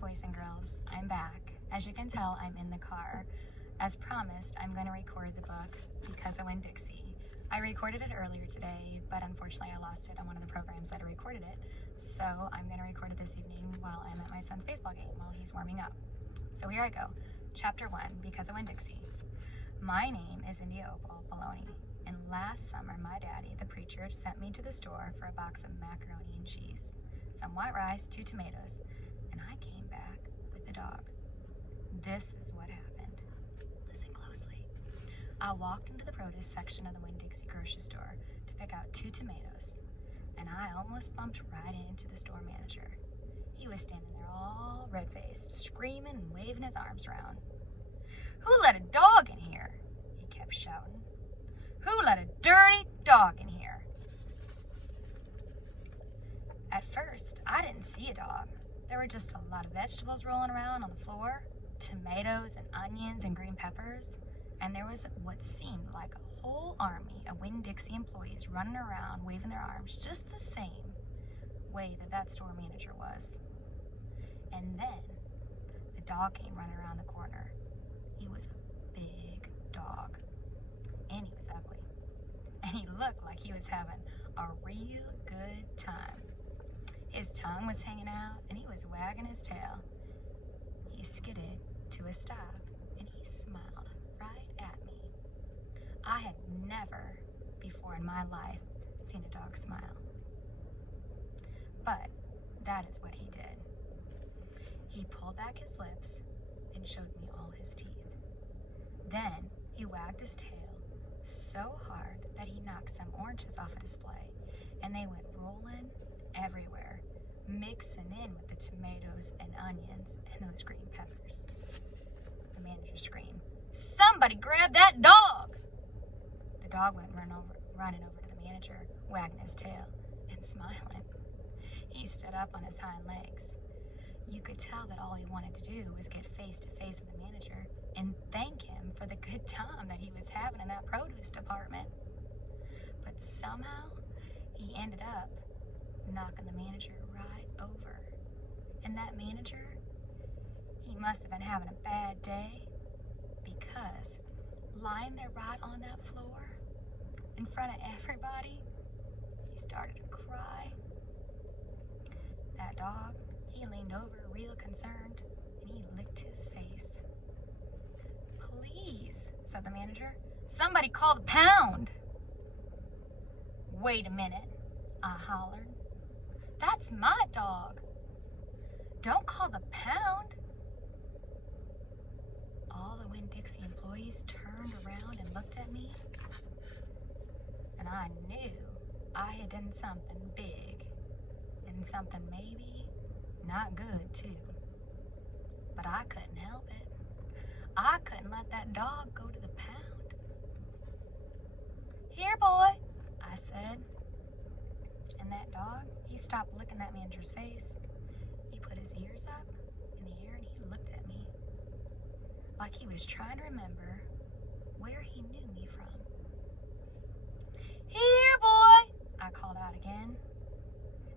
boys and girls, I'm back. As you can tell, I'm in the car. As promised, I'm going to record the book Because of Winn, Dixie. I recorded it earlier today, but unfortunately I lost it on one of the programs that recorded it. So I'm going to record it this evening while I'm at my son's baseball game while he's warming up. So here I go. Chapter 1, Because of Winn, Dixie. My name is India Opal Baloney, and last summer my daddy, the preacher, sent me to the store for a box of macaroni and cheese, some white rice, 2 tomatoes, and I came back with the dog. This is what happened. Listen closely. I walked into the produce section of the Winn Dixie grocery store to pick out 2 tomatoes, and I almost bumped right into the store manager. He was standing there all red-faced, screaming and waving his arms around. "Who let a dog in here?" he kept shouting. "Who let a dirty dog in here?" At first, I didn't see a dog. There were just a lot of vegetables rolling around on the floor, tomatoes and onions and green peppers, and there was what seemed like a whole army of Winn Dixie employees running around waving their arms just the same way that store manager was. And then the dog came running around the corner. He was a big dog, and he was ugly, and he looked like he was having a real good time. His tongue was hanging out, and he was wagging his tail. He skidded to a stop, and he smiled right at me. I had never before in my life seen a dog smile. But that is what he did. He pulled back his lips and showed me all his teeth. Then he wagged his tail so hard that he knocked some oranges off a display, and they went rolling everywhere, mixing in with the tomatoes and onions and those green peppers. The manager screamed, "Somebody grab that dog!" The dog went running over to the manager, wagging his tail and smiling. He stood up on his hind legs. You could tell that all he wanted to do was get face to face with the manager and thank him for the good time that he was having in that produce department. But somehow he ended up knocking the manager right over. And that manager, he must have been having a bad day, because lying there right on that floor in front of everybody, he started to cry. That dog, he leaned over real concerned, and he licked his face. "Please," said the manager, "somebody call the pound." "Wait a minute," I hollered. "That's my dog. Don't call the pound." All the Winn Dixie employees turned around and looked at me, and I knew I had done something big, and something maybe not good too. But I couldn't help it. I couldn't let that dog go to the pound. "Here, boy," I said. And that dog, he stopped licking that manager's face. He put his ears up in the air and he looked at me like he was trying to remember where he knew me from. "Here, boy," I called out again.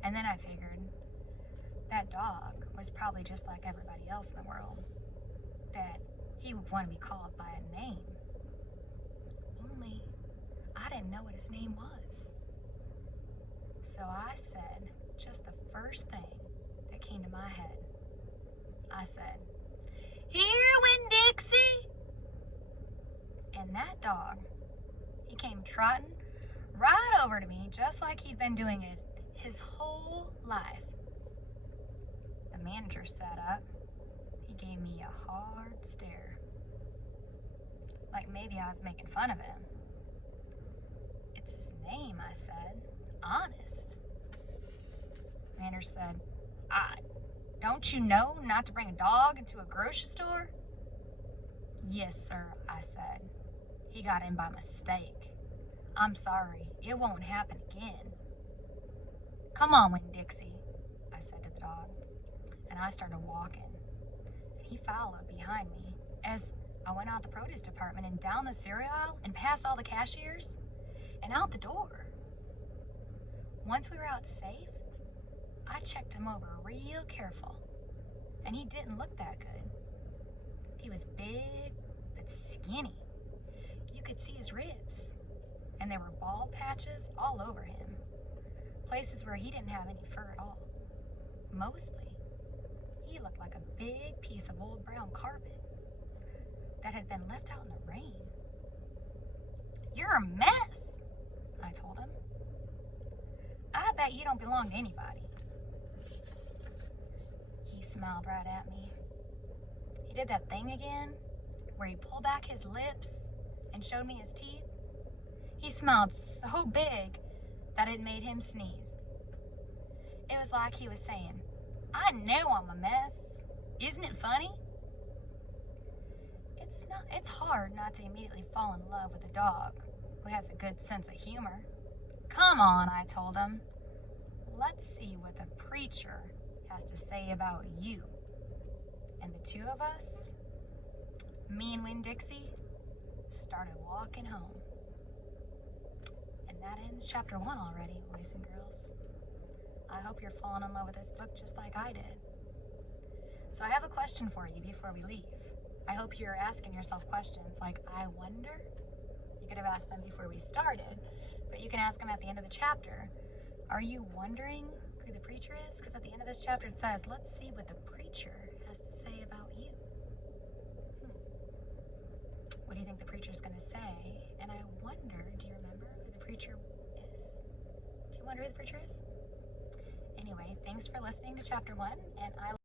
And then I figured that dog was probably just like everybody else in the world, that he would want to be called by a name. Only I didn't know what his name was. So I said just the first thing that came to my head. I said, "Here, Winn Dixie!" And that dog, he came trotting right over to me just like he'd been doing it his whole life. The manager sat up. He gave me a hard stare, like maybe I was making fun of him. "It's his name," I said. "Honest." The manager said, Don't you know not to bring a dog into a grocery store?" "Yes, sir," I said. "He got in by mistake. I'm sorry. It won't happen again." "Come on, Winn Dixie," I said to the dog. And I started walking. He followed behind me as I went out the produce department and down the cereal aisle and past all the cashiers and out the door. Once we were out safe, I checked him over real careful. And he didn't look that good. He was big, but skinny. You could see his ribs, and there were bald patches all over him, places where he didn't have any fur at all. Mostly, he looked like a big piece of old brown carpet that had been left out in the rain. "You're a mess," I told him. "I bet you don't belong to anybody." He smiled right at me. He did that thing again, where he pulled back his lips and showed me his teeth. He smiled so big that it made him sneeze. It was like he was saying, "I know I'm a mess. Isn't it funny?" It's hard not to immediately fall in love with a dog who has a good sense of humor. "Come on," I told him. "Let's see what the preacher has to say about you." And the two of us, me and Winn Dixie, started walking home. And that ends chapter 1 already, boys and girls. I hope you're falling in love with this book just like I did. So I have a question for you before we leave. I hope you're asking yourself questions like, "I wonder?" You could have asked them before we started, but you can ask them at the end of the chapter. Are you wondering who the preacher is? Because at the end of this chapter it says, "Let's see what the preacher has to say about you." What do you think the preacher's going to say? And I wonder, do you remember who the preacher is? Do you wonder who the preacher is? Anyway, thanks for listening to chapter 1, and I